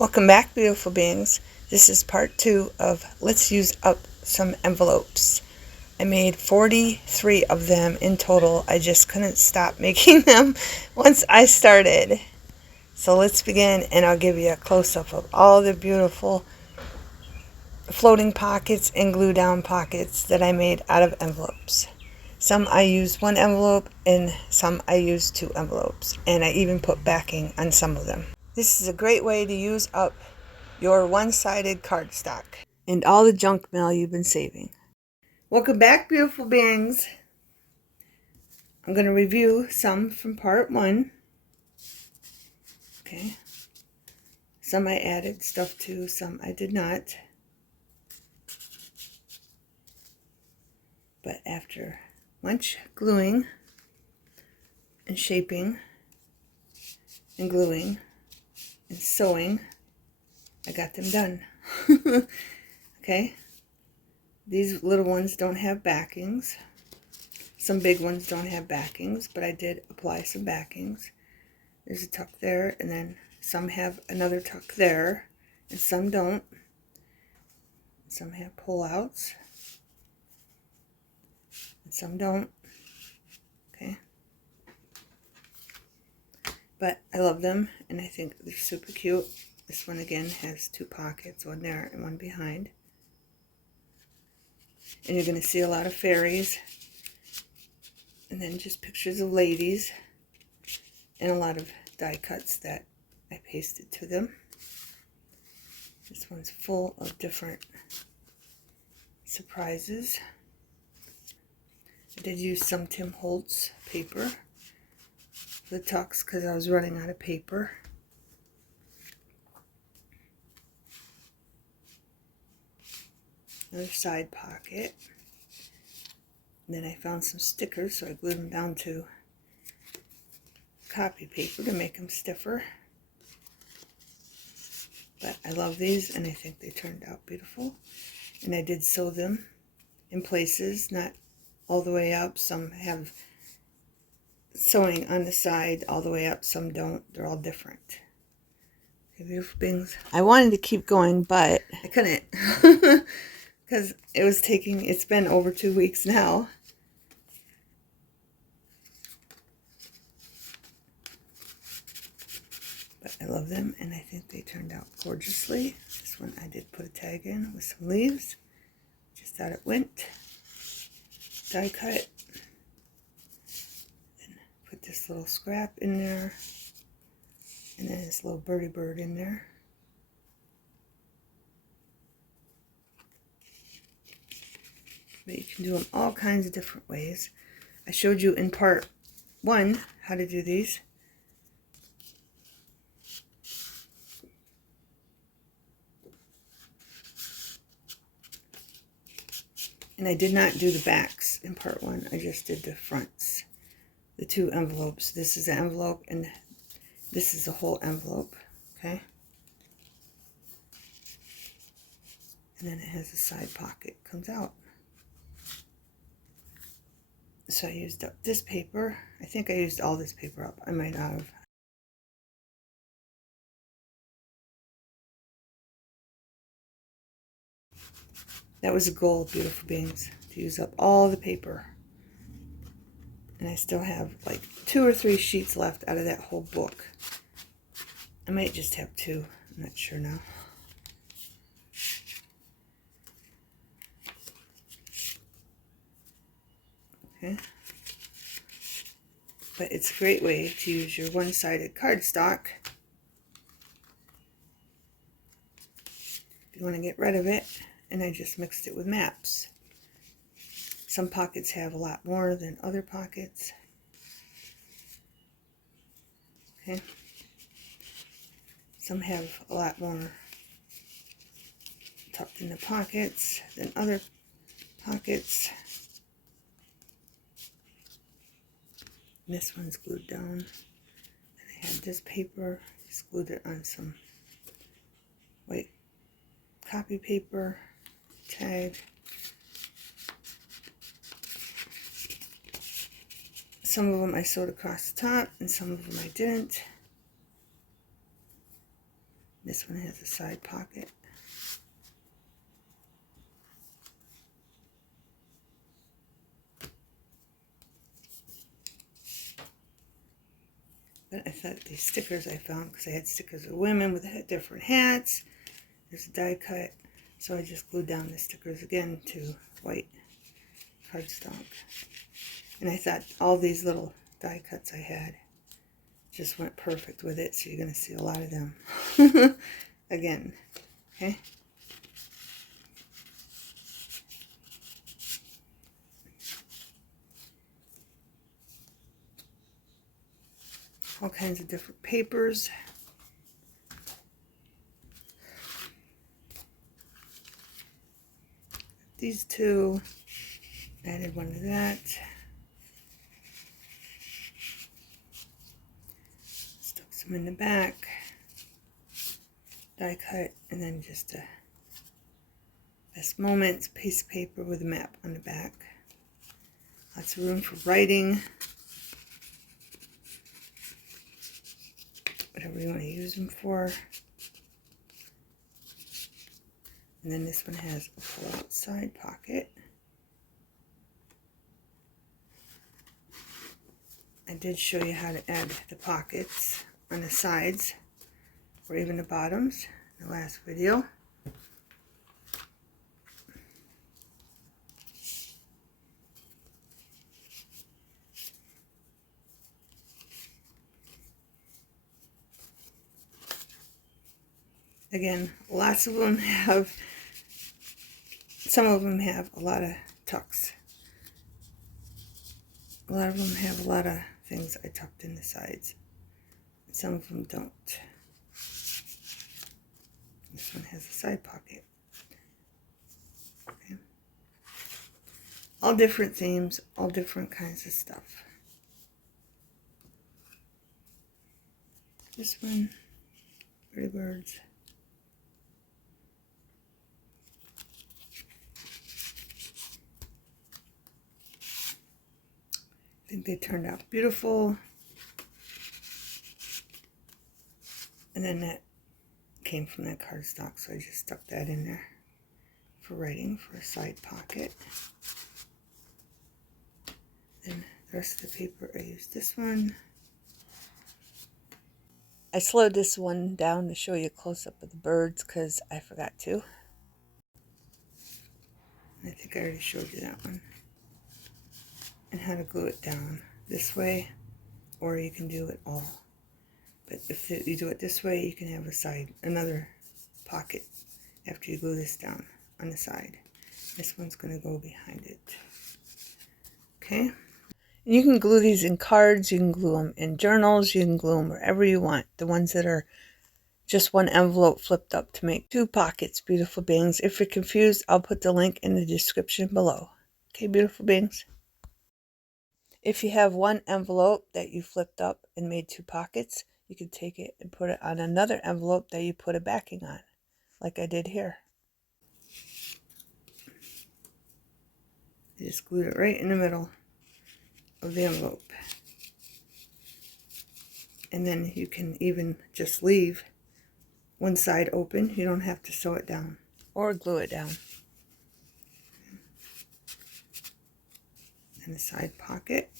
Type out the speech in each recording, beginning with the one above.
Welcome back, beautiful beings. This is part 2 of Let's Use Up Some Envelopes. I made 43 of them in total. I just couldn't stop making them once I started. So let's begin, and I'll give you a close-up of all the beautiful floating pockets and glue down pockets that I made out of envelopes. Some I used 1 envelope and some I used 2 envelopes, and I even put backing on some of them. This is a great way to use up your one-sided cardstock and all the junk mail you've been saving. Welcome back, beautiful beings. I'm going to review some from part 1. Okay. Some I added stuff to, some I did not. But after much gluing and shaping and gluing and sewing, I got them done. Okay. These little ones don't have backings. Some big ones don't have backings, but I did apply some backings. There's a tuck there, and then some have another tuck there, and some don't. Some have pull-outs, and some don't. Okay. But I love them, and I think they're super cute. This one, again, has 2 pockets, one there and one behind. And you're going to see a lot of fairies, and then just pictures of ladies, and a lot of die cuts that I pasted to them. This one's full of different surprises. I did use some Tim Holtz paper for the tucks because I was running out of paper. Another side pocket. And then I found some stickers, so I glued them down to copy paper to make them stiffer. But I love these, and I think they turned out beautiful. And I did sew them in places, not all the way up. Some have sewing on the side all the way up, some don't. They're all different. Okay, beautiful things. I wanted to keep going, but I couldn't. Because it's been over 2 weeks now. But I love them, and I think they turned out gorgeously. This one I did put a tag in with some leaves. Just thought it went. Die cut. And put this little scrap in there. And then this little birdie bird in there. But you can do them all kinds of different ways. I showed you in part 1 how to do these. And I did not do the backs in part 1. I just did the fronts. The 2 envelopes. This is an envelope, and this is a whole envelope. Okay? And then it has a side pocket. Comes out. So I used up this paper. I think I used all this paper up. I might not have. That was a goal, beautiful beings, to use up all the paper. And I still have like 2 or 3 sheets left out of that whole book. I might just have 2. I'm not sure now. Okay. But it's a great way to use your one-sided cardstock. If you want to get rid of it, and I just mixed it with maps. Some pockets have a lot more than other pockets. Okay. Some have a lot more tucked in the pockets than other pockets. And this one's glued down. And I had this paper, just glued it on some white copy paper, tag. Some of them I sewed across the top, and some of them I didn't. This one has a side pocket. But I thought these stickers I found, because I had stickers of women with different hats. There's a die cut. So I just glued down the stickers again to white cardstock. And I thought all these little die cuts I had just went perfect with it. So you're going to see a lot of them again. Okay. All kinds of different papers. These two, added one to that. Stuck some in the back. Die cut, and then just a best moments piece of paper with a map on the back. Lots of room for writing. Whatever you want to use them for. And then this one has a pull-out side pocket. I did show you how to add the pockets on the sides or even the bottoms in the last video. Again, lots of them have, some of them have a lot of tucks. A lot of them have a lot of things I tucked in the sides. Some of them don't. This one has a side pocket. Okay. All different themes, all different kinds of stuff. This one, pretty birds. I think they turned out beautiful. And then that came from that cardstock, so I just stuck that in there for writing, for a side pocket. And the rest of the paper, I used this one. I slowed this one down to show you a close-up of the birds because I forgot to. I think I already showed you that one. And how to glue it down this way, or you can do it all. But if you do it this way, you can have another pocket after you glue this down on the side. This one's going to go behind it. Okay? And you can glue these in cards, you can glue them in journals, you can glue them wherever you want. The ones that are just one envelope flipped up to make two pockets, beautiful beings. If you're confused, I'll put the link in the description below. Okay, beautiful beings? If you have one envelope that you flipped up and made two pockets, you can take it and put it on another envelope that you put a backing on, like I did here. I just glued it right in the middle of the envelope. And then you can even just leave one side open. You don't have to sew it down or glue it down. And a side pocket.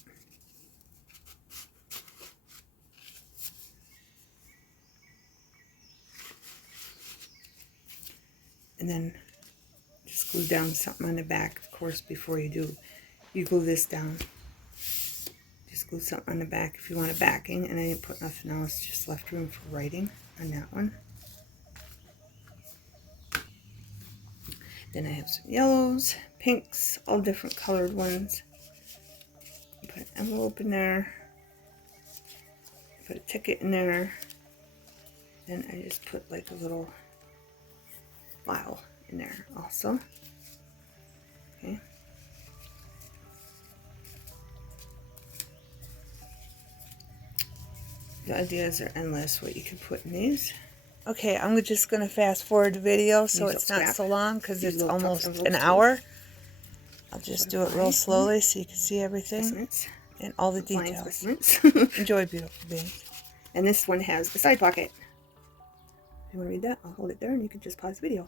And then just glue down something on the back, of course, before you glue this down. Just glue something on the back if you want a backing, and I didn't put nothing else, just left room for writing on that one. Then I have some yellows, pinks, all different colored ones. Put an envelope in there. Put a ticket in there. Then I just put like a little file in there also. Okay. The ideas are endless what you can put in these. Okay, I'm just going to fast forward the video so it's not so long because it's almost an hour. I'll just do it real slowly so you can see everything and all the details. Enjoy, beautiful beings. And this one has a side pocket. If you want to read that, I'll hold it there and you can just pause the video.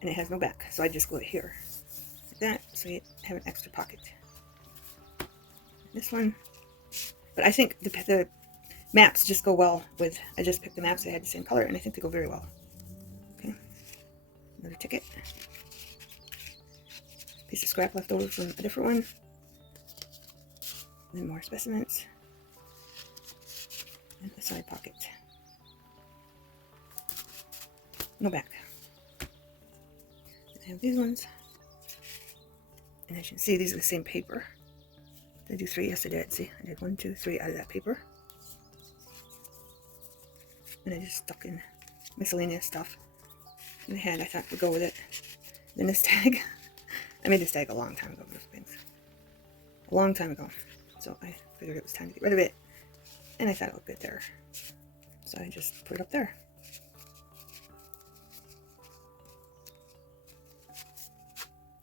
And it has no back, so I just glue it here like that, so you have an extra pocket. This one, but I think the maps just go well with, I just picked the maps that had the same color, and I think they go very well. Okay, another ticket. Piece of scrap left over from a different one. And then more specimens. And a side pocket. No back. I have these ones. And as you can see, these are the same paper. Did I do 3? Yes, I did. See, I did 1, 2, 3 out of that paper. And I just stuck in miscellaneous stuff in the head I thought would go with it. Then this tag. I made this tag a long time ago, a long time ago. So I figured it was time to get rid of it. And I thought it looked good there. So I just put it up there.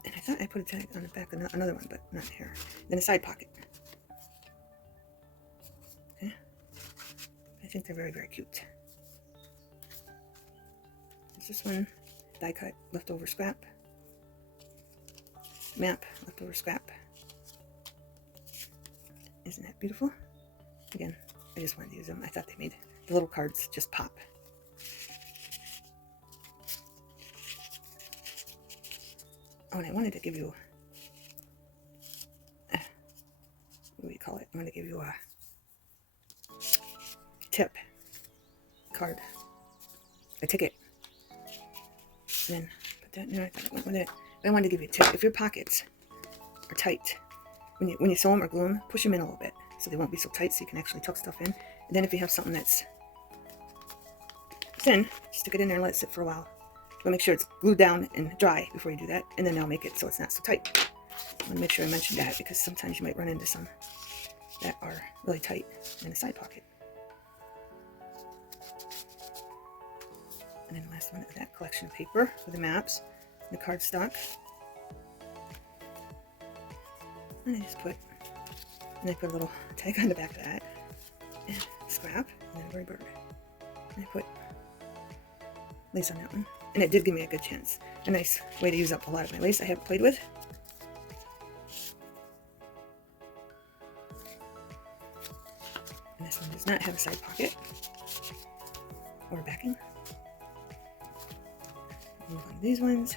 And I thought I put a tag on the back of another one, but not here. Then a side pocket. Okay. I think they're very, very cute. There's this one, die cut, leftover scrap. Map, leftover scrap. Isn't that beautiful? Again, I just wanted to use them. I thought they made the little cards just pop. Oh, and I wanted to give you, what do you call it? I wanted to give you a tip card, a ticket. And then put that in there. I thought it went with it. But I wanted to give you a tip. If your pockets are tight, when you sew them or glue them, push them in a little bit so they won't be so tight, so you can actually tuck stuff in. And then if you have something that's thin, stick it in there and let it sit for a while. But make sure it's glued down and dry before you do that, and then that'll make it so it's not so tight. I want to make sure I mention that because sometimes you might run into some that are really tight in a side pocket. And then the last one is that collection of paper with the maps and the cardstock. And I put a little tag on the back of that, and scrap, and then a bird. And I put lace on that one. And it did give me a good chance. A nice way to use up a lot of my lace I haven't played with. And this one does not have a side pocket or backing. Move on to these ones.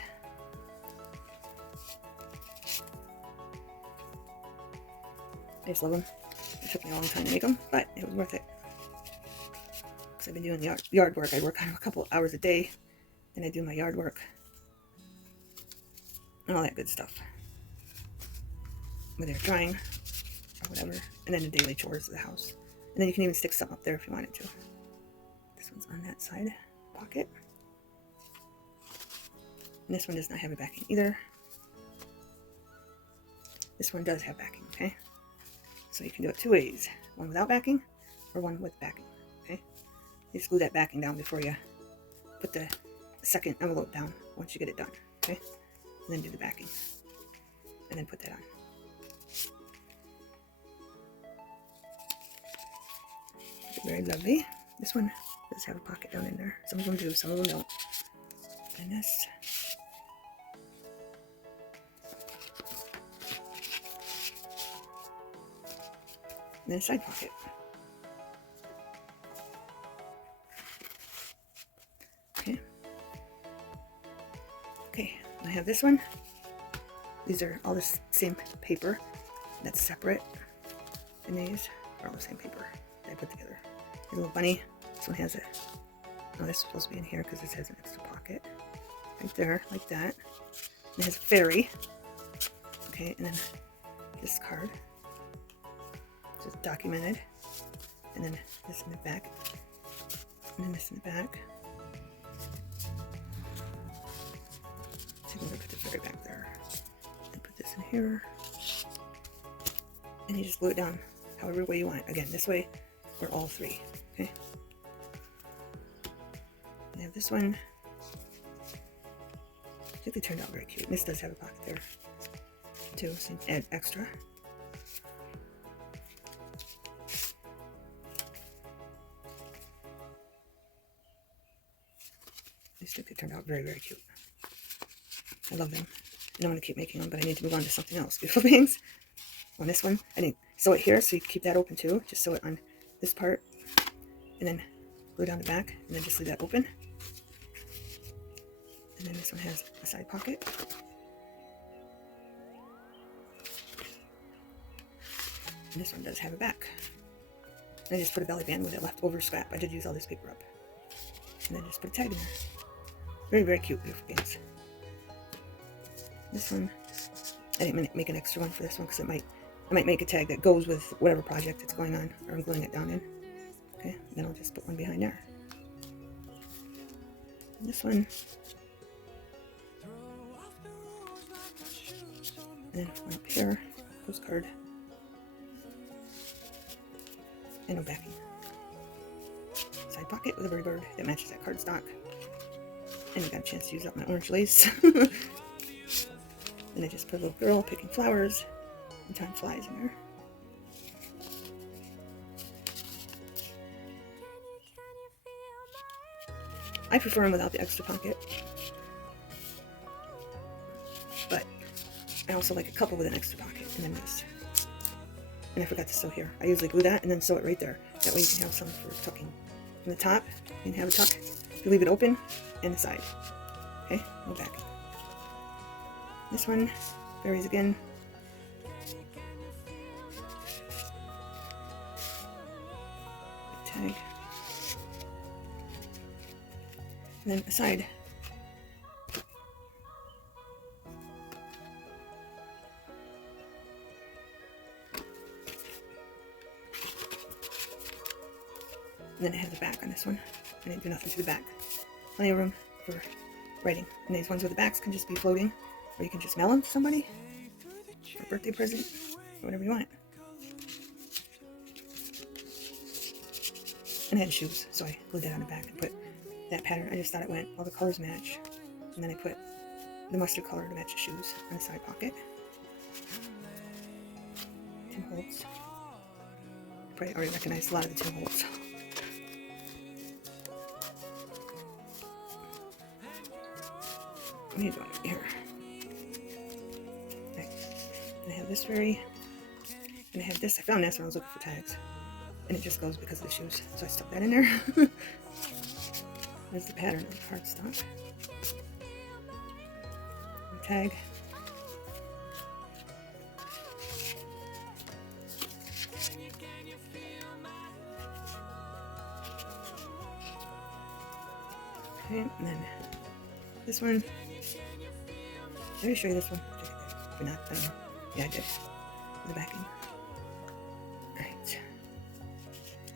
I just love them. It took me a long time to make them, but it was worth it. Because I've been doing yard work. I work on a couple hours a day, and I do my yard work and all that good stuff. Whether you're drying or whatever, and then the daily chores of the house. And then you can even stick something up there if you wanted to. This one's on that side pocket. And this one does not have a backing either. This one does have backing, okay? So you can do it 2 ways. One without backing, or one with backing, okay? You just glue that backing down before you put the second envelope down once you get it done, okay? And then do the backing. And then put that on. Very lovely. This one does have a pocket down in there. Some of them do, some of them don't. And this. And then a side pocket. Okay. Okay, I have this one. These are all the same paper. That's separate. And these are all the same paper that I put together. A little bunny. This one has a, oh, this is supposed to be in here because this has an extra pocket. Right there, like that. And it has a fairy. Okay, and then this card. So it's documented. And then this in the back. And then this in the back. So I'm going to put the fairy back there. And put this in here. And you just glue it down however way you want. Again, this way or all three. Okay. I have this one. I think they turned out very cute. This does have a pocket there too, so you can add extra. These sticks turned out very, very cute. I love them. And I'm going to keep making them, but I need to move on to something else. Beautiful beings. On this one, I didn't sew it here, so you keep that open too. Just sew it on this part, and then glue down the back, and then just leave that open. And then this one has a side pocket. And this one does have a back. And I just put a belly band with it leftover scrap. I did use all this paper up. And then just put a tag in there. Very, very cute, beautiful beings. This one, I didn't make an extra one for this one because I might make a tag that goes with whatever project it's going on, or I'm gluing it down in. Okay, then I'll just put one behind there. And this one. And then one up here, postcard. And no backing. Side pocket with a bird that matches that cardstock. And I got a chance to use up my orange lace. And I just put a little girl picking flowers, and time flies in there. I prefer them without the extra pocket, but I also like a couple with an extra pocket, and then this. And I forgot to sew here. I usually glue that and then sew it right there. That way you can have some for tucking. From the top, you can have a tuck. If you leave it open, and the side. Okay, go back. This one, berries again. Tag. And then a side. And then I have the back on this one. I didn't do nothing to the back. Plenty of room for writing. And these ones with the backs can just be floating, or you can just mail them to somebody for a birthday present, or whatever you want. And I had shoes, so I glued that on the back and put that pattern. I just thought it went, all the colors match. And then I put the mustard color to match the shoes on the side pocket. Tim Holtz. Probably already recognized a lot of the Tim Holtz. What are you doing here? Okay. And I have this fairy. And I have this. I found this when I was looking for tags. And it just goes because of the shoes. So I stuck that in there. There's the pattern of the cardstock. And tag. Okay, and then this one. Let me show you this one. If not, I don't know. Yeah, I did. The backing. Alright.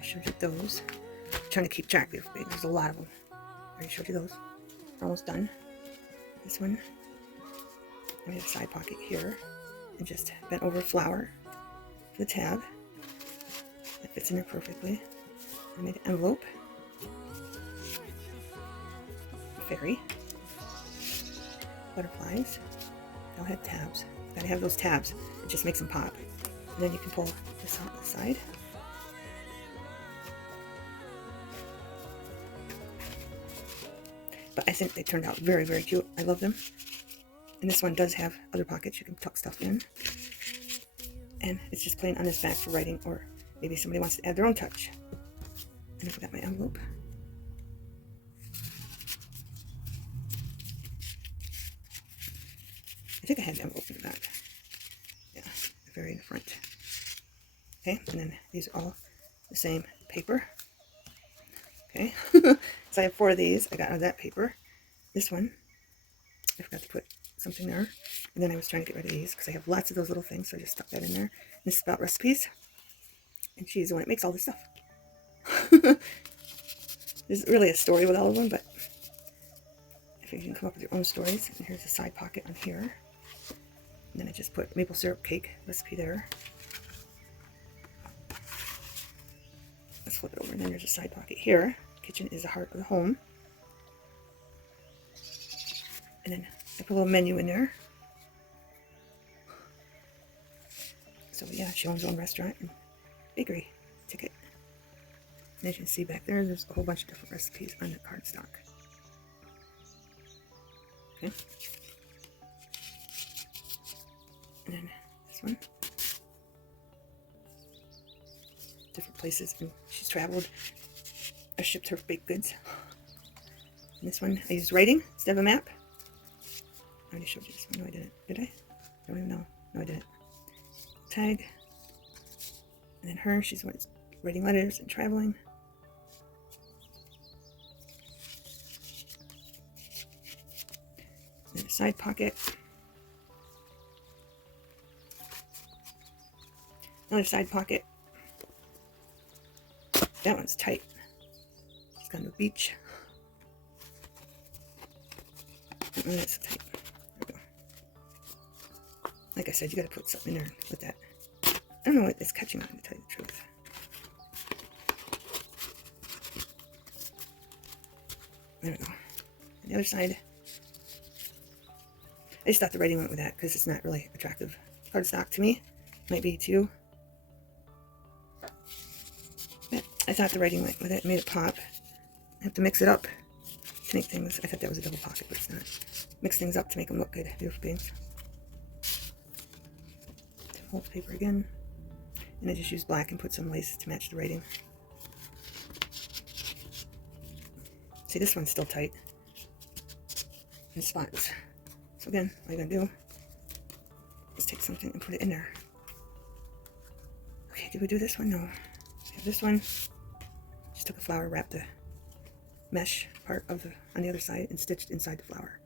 I showed you those. I'm trying to keep track of it. There's a lot of them. I already showed you those. We're almost done. This one. I made a side pocket here. And just bent over a flower for the tab. That fits in there perfectly. I made an envelope. A fairy. Butterflies. They all have tabs. Gotta have those tabs. It just makes them pop. And then you can pull this out the side. But I think they turned out very, very cute. I love them. And this one does have other pockets you can tuck stuff in. And it's just plain on this back for writing, or maybe somebody wants to add their own touch. And I forgot my envelope. I think I had an envelope in the back. Yeah, very in the front. Okay, and then these are all the same paper. Okay, so I have 4 of these. I got out of that paper. This one, I forgot to put something there. And then I was trying to get rid of these because I have lots of those little things, so I just stuck that in there. This is about recipes. And she's the one that makes all this stuff. There's really a story with all of them, but I think you can come up with your own stories. And here's a side pocket on here. And then I just put maple syrup cake recipe there. Let's flip it over, and then there's a side pocket here. Kitchen is the heart of the home. And then I put a little menu in there. So yeah, she owns her own restaurant and bakery ticket. And as you can see back there, there's a whole bunch of different recipes on the cardstock. Okay. And then this one. Different places, and she's traveled. I shipped her baked goods. And this one, I used writing instead of a map. I already showed you this one. No, I didn't. Did I? I don't even know. No, I didn't. Tag. And then her, she's writing letters and traveling. And then a side pocket. Another side pocket. That one's tight. She's gone to the beach. Oh, that's tight. There we go. Like I said, you gotta put something in there with that. I don't know what it's catching on, to tell you the truth. There we go. And the other side. I just thought the writing went with that because it's not really attractive cardstock to me. Might be to you. But I thought the writing went with it, made it pop. I have to mix it up to make things. I thought that was a double pocket, but it's not. Mix things up to make them look good. Beautiful things. Tim Holtz paper again. And I just used black and put some lace to match the writing. See, this one's still tight in spots. So again, all you're gonna do is take something and put it in there. Okay, did we do this one? No. We have this one. Just took a flower, wrapped the mesh part of on the other side and stitched inside the flower.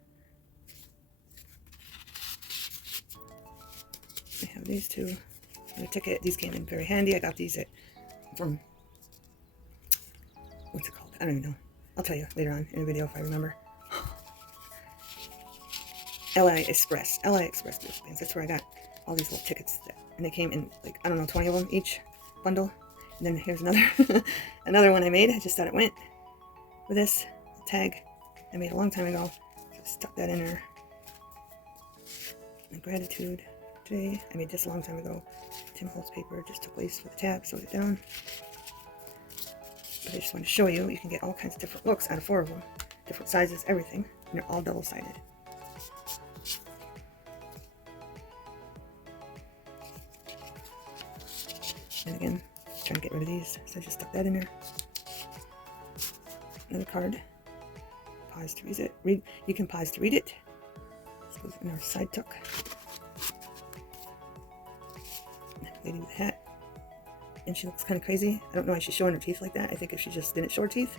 I have these two. And a ticket. These came in very handy. I got these from, what's it called? I don't even know. I'll tell you later on in a video if I remember. LA Express gift things. That's where I got all these little tickets. And they came in, like, I don't know, 20 of them each bundle. And then here's another another one I made. I just thought it went with this tag I made a long time ago. Just stuck that in there. And gratitude. Today, I made this a long time ago. Tim Holtz paper, just took lace with a tab, sewed it down. But I just want to show you, you can get all kinds of different looks out of 4 of them. Different sizes, everything. And they're all double-sided. And again, trying to get rid of these, so I just stuck that in there. Another card. Pause to read it. You can pause to read it. This goes in our side tuck. Lady with a hat. And she looks kind of crazy. I don't know why she's showing her teeth like that. I think if she just didn't show her teeth,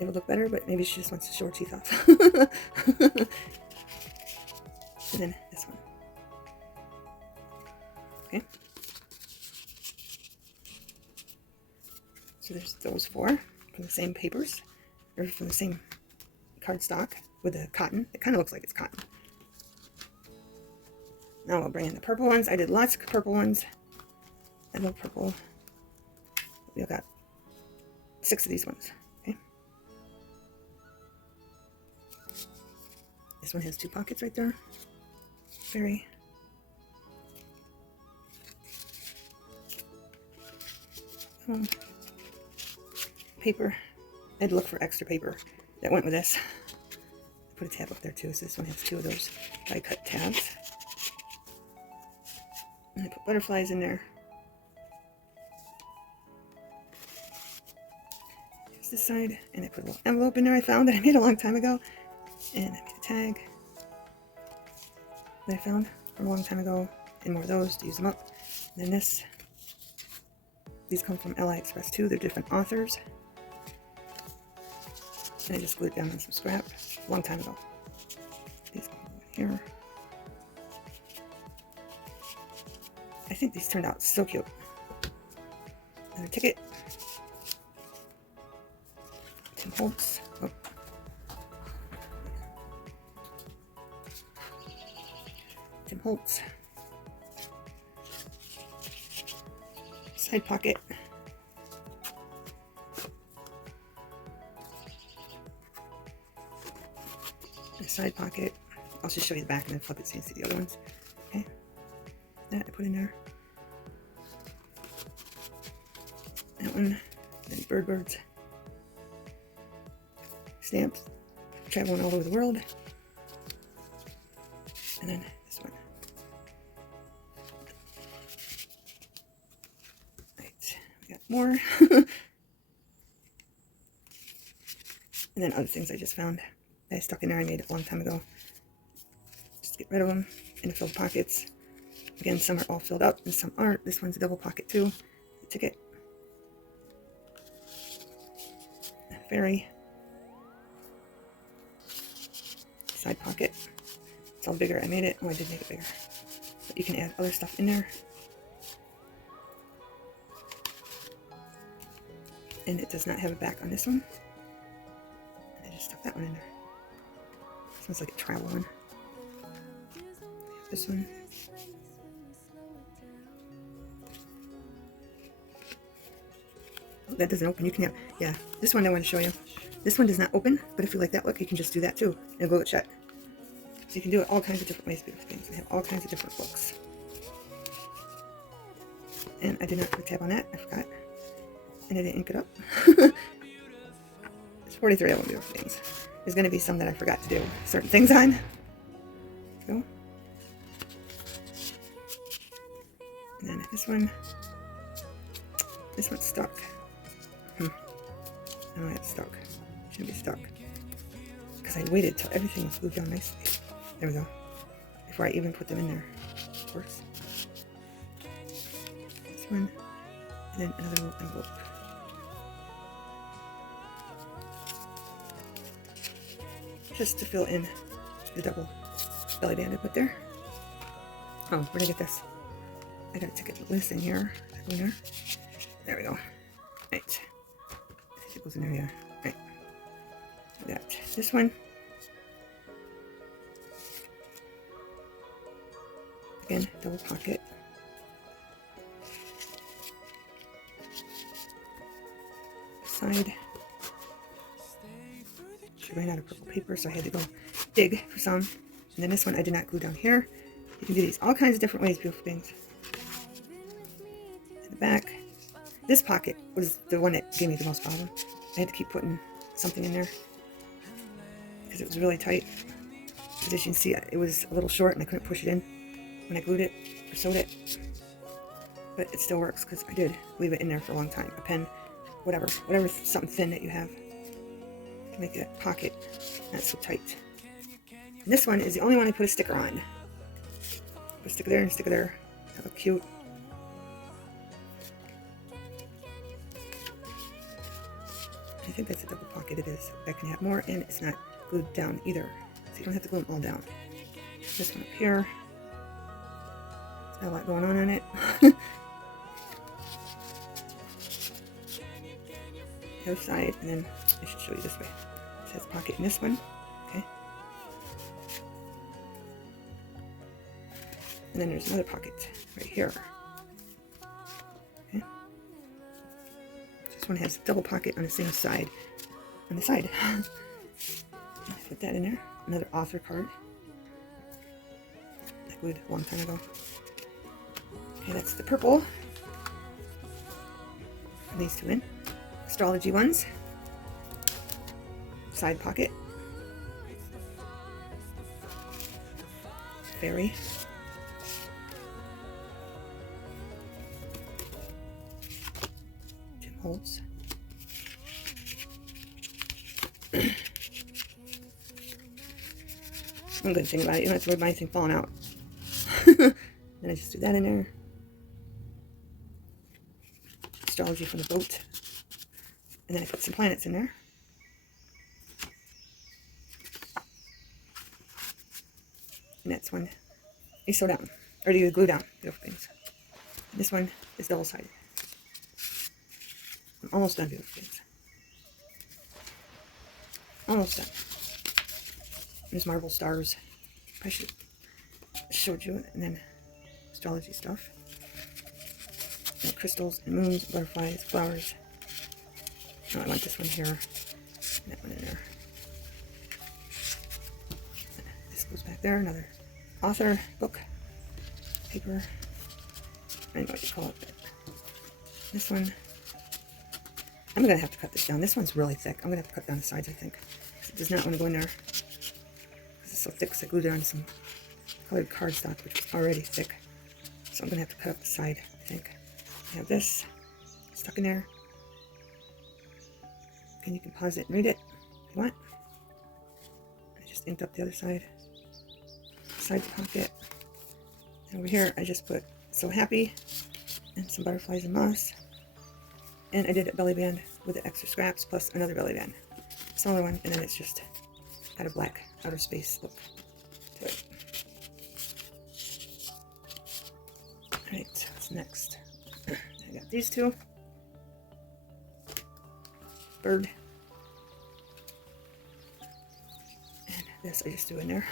it would look better, but maybe she just wants to show her teeth off. And then this one. Okay. So there's those 4 from the same papers, or from the same cardstock with the cotton. It kind of looks like it's cotton. Now we'll bring in the purple ones. I did lots of purple ones. I love purple. We got 6 of these ones. Okay. This one has 2 pockets right there. Very. Paper. I had to look for extra paper that went with this. I put a tab up there too, so this one has 2 of those die cut tabs. And I put butterflies in there. Here's this side, and I put a little envelope in there I found that I made a long time ago. And I made a tag that I found from a long time ago, and more of those to use them up. And then this. These come from LA Express too. They're different authors. And I just glued down on some scrap a long time ago. These go in here. I think these turned out so cute. Another ticket. Tim Holtz. Oh. Tim Holtz. Side pocket. A side pocket. I'll just show you the back and then flip it so you can see the other ones. Okay. That I put in there. That one. Then birds. Stamps. Traveling all over the world. And then this one. Right, we got more. And then other things I just found that I stuck in there I made a long time ago. Just get rid of them and fill the pockets. Again, some are all filled up and some aren't. This one's a double pocket too. The ticket. Fairy. Side pocket. It's all bigger. I made it. Oh, I did make it bigger. But you can add other stuff in there. And it does not have a back on this one. I just stuck that one in there. Smells like a travel one. This one. Oh, that doesn't open. You can have, yeah, this one I want to show you. This one does not open, but if you like that look, you can just do that too. And glue it shut. So you can do it all kinds of different ways, beautiful things. And have all kinds of different looks. And I did not put a tab on that. I forgot. And I didn't ink it up. It's 43 of them, beautiful things. There's going to be some that I forgot to do certain things on. Let's go. And then this one. This one's stuck. I don't know, it's stuck. Shouldn't be stuck. Because I waited till everything was glued down nicely. There we go. Before I even put them in there. Of course. This one. And then another little envelope. Just to fill in the double belly band I put there. Oh, where'd I get this? I got a ticket list in here. In there. There we go. Right. It goes in there, yeah. Right. I got this one. Again, double pocket. Side. She ran out of purple paper, so I had to go dig for some. And then this one I did not glue down here. You can do these all kinds of different ways, beautiful things. In the back. This pocket was the one that gave me the most problem. I had to keep putting something in there because it was really tight. As you can see, it was a little short and I couldn't push it in when I glued it or sewed it. But it still works because I did leave it in there for a long time. A pen, whatever something thin that you have to make that pocket not so tight. And this one is the only one I put a sticker on. Put a sticker there and a sticker there. That look cute. I think that's a double pocket. It is. I can have more, and it's not glued down either, so you don't have to glue them all down. This one up here. There's not a lot going on it. The other side, and then I should show you this way. It says pocket in this one. Okay. And then there's another pocket right here. Okay. This one has a double pocket on the same side. On the side. Put that in there. Another author card. I glued a long time ago. Okay, that's the purple. And these two in. Astrology ones. Side pocket. Fairy. Gem holds. One good thing about it, you don't have to worry about anything falling out. Then I just do that in there. Astrology from the boat. And then I put some planets in there. And that's one you sew down, or do you glue down, beautiful things. And this one is double-sided. I'm almost done, beautiful things. Almost done. There's marble stars. I should have showed you it. And then astrology stuff. And crystals and moons, butterflies, flowers. Oh, I want this one here. And that one in there. And this goes back there. Another author book. Paper. I don't know what you call it. But this one. I'm going to have to cut this down. This one's really thick. I'm going to have to cut down the sides, I think. It does not want to go in there. Because it's so thick, so I glued it on some colored cardstock, which was already thick. So I'm going to have to cut up the side, I think. I have this stuck in there. And you can pause it and read it if you want. I just inked up the other side pocket. And over here, I just put So Happy and some butterflies and moss. And I did a belly band with the extra scraps plus another belly band. Smaller one, and then it's just had a black outer space look to it. Alright, what's next? I got these two. Bird. And this I just threw in there.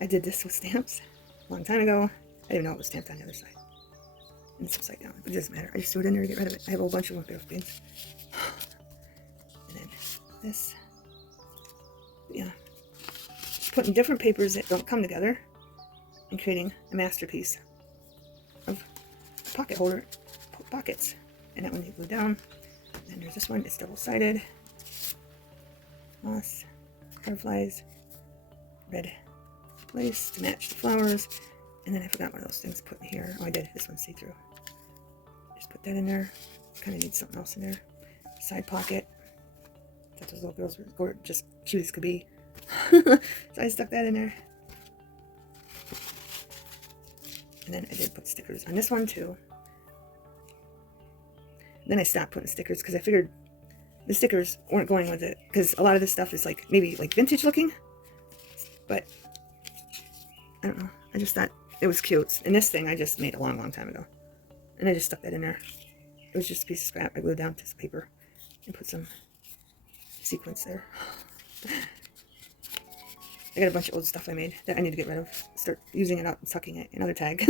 I did this with stamps a long time ago. I didn't know it was stamped on the other side. And it's upside down. It doesn't matter. I just threw it in there to get rid of it. I have a whole bunch of them things. And then this. Yeah. Just putting different papers that don't come together and creating a masterpiece of a pocket holder pockets. And that one you glue down. And then there's this one. It's double-sided. Moss. Butterflies. Red lace to match the flowers. And then I forgot one of those things put in here. Oh, I did. This one's see-through. Just put that in there. Kind of need something else in there. Side pocket. Thought those little girls were just cute as could be. So I stuck that in there. And then I did put stickers on this one too. Then I stopped putting stickers because I figured the stickers weren't going with it. Because a lot of this stuff is like maybe like vintage looking. But I don't know. I just thought it was cute. And this thing I just made a long time ago. And I just stuck that in there. It was just a piece of scrap. I glued it down to some paper and put some sequins there. I got a bunch of old stuff I made that I need to get rid of. Start using it up and tucking it. Another tag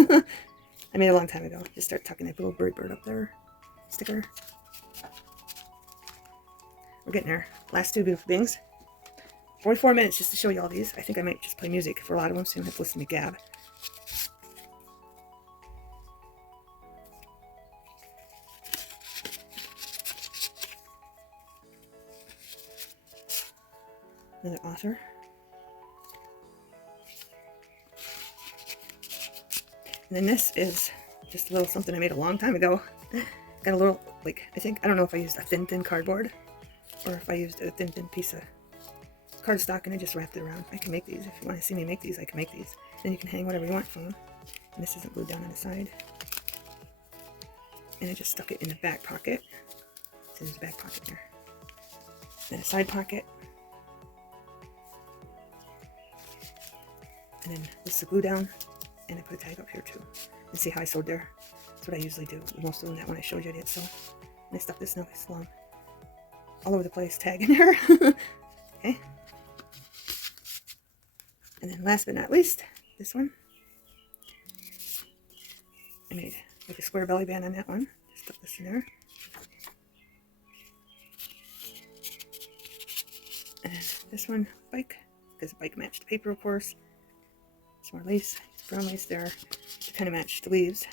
I made a long time ago. Just start tucking that little bird up there. Sticker. We're getting there. Last two beautiful things. 44 minutes just to show you all these. I think I might just play music for a lot of them so you don't have to listen to me gab. Another author. And then this is just a little something I made a long time ago. Got a little, like, I don't know if I used a thin cardboard or if I used a thin piece of cardstock and I just wrapped it around. I can make these. If you want to see me make these, I can make these. Then you can hang whatever you want from them. And this isn't glued down on the side. And I just stuck it in the back pocket. So there's a back pocket there. Then a side pocket. And then this is the glue down. And I put a tag up here too. And see how I sewed there? That's what I usually do. Most of them, that one I showed you I did sew. And I stuck this nice long all over the place tag in there. Okay. And then last but not least, this one. I made like a square belly band on that one. Just stuck this in there. And this one, bike, because the bike matched the paper, of course. Some more lace, brown lace there to kind of match the leaves.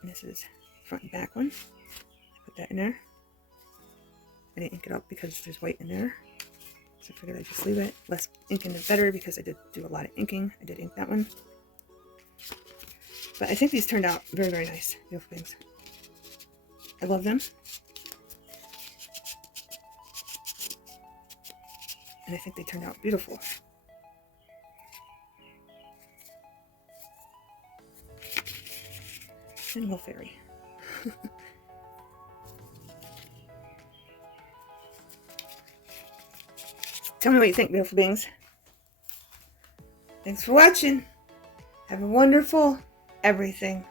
And this is front and back one. I put that in there. I didn't ink it up because there's white in there. So I figured I'd just leave it. Less inking the better because I did do a lot of inking. I did ink that one. But I think these turned out very, very nice. Beautiful things. I love them. And I think they turned out beautiful. And Little Fairy. Tell me what you think, beautiful beings. Thanks for watching. Have a wonderful everything.